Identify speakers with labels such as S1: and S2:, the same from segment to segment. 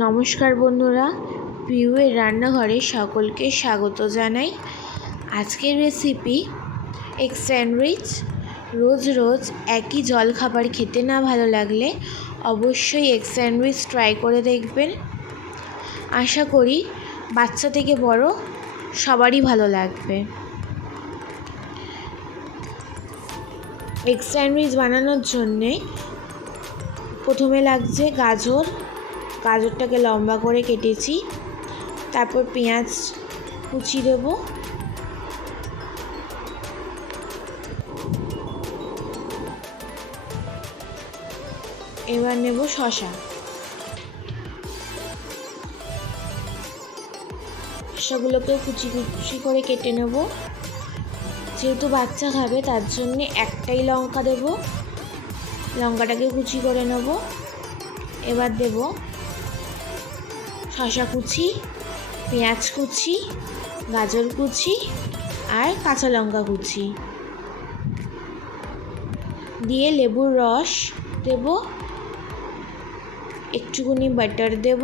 S1: নমস্কার বন্ধুরা পিউয়ের রান্নাঘরে সকলকে স্বাগত জানাই। আজকের রেসিপি এগ স্যান্ডউইচ রোজ রোজ একই জল খাবার খেতে না ভালো লাগলে অবশ্যই এগ স্যান্ডউইচ ট্রাই করে দেখবেন। আশা করি বাচ্চা থেকে বড় সবারই ভালো লাগবে। এগ স্যান্ডউইচ বানানোর জন্যে প্রথমে লাগছে গাজর গাজরটাকে লম্বা করে কেটেছি। তারপর পেঁয়াজ কুচি দেব। এবার নেব শশা শশাগুলোকেও কুচি কুচি করে কেটে নেব। যেহেতু বাচ্চা খাবে, তার জন্যে একটাই লঙ্কা দেব। লঙ্কাটাকে কুচি করে নেব। এবার দেব শশা কুচি, পেঁয়াজ কুচি, গাজর কুচি আর কাঁচা লঙ্কা কুচি। দিয়ে লেবুর রস দেব একটুকুনি বাটার দেব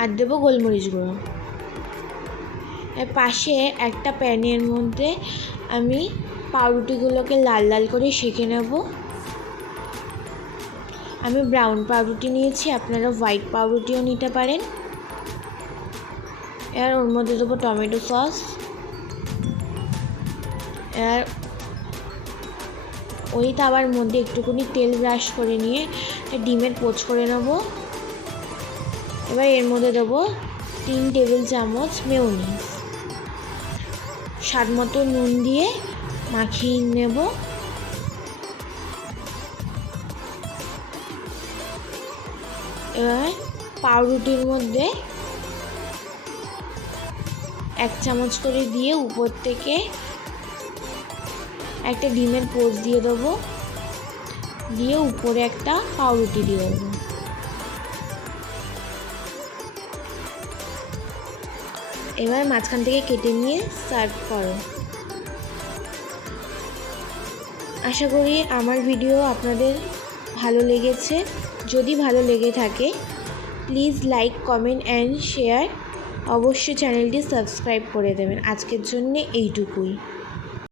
S1: আর দেবো গোলমরিচ গুঁড়ো। এর পাশে একটা প্যানের মধ্যে আমি পাউরুটিগুলোকে লাল লাল করে সেঁকে নেব। আমি ব্রাউন পাউরুটি নিয়েছি, আপনারা হোয়াইট পাউরুটিও নিতে পারেন। এবার ওর মধ্যে দেবো টমেটো সস এর ওই তাওয়ার মধ্যে একটুখানি তেল ব্রাশ করে নিয়ে ডিমের পোচ করে নেব। এবার এর মধ্যে দেবো তিন টেবিল চামচ মেউনিস স্বাদ মতো নুন দিয়ে মাখিয়ে নেব। এবার পাউরুটির মধ্যে এক চামচ করে দিয়ে উপর থেকে একটা ডিমের পোচ দিয়ে দেবো। দিয়ে উপরে একটা পাউরুটি দিয়ে দেবো। এবার মাঝখান থেকে কেটে নিয়ে সার্ভ করো। আশা করি আমার ভিডিও আপনাদের ভালো লেগেছে, যদি ভালো লেগে থাকে please like comment and share অবশ্যই চ্যানেলটি সাবস্ক্রাইব করে দেবেন। আজকের জন্যে এইটুকুই।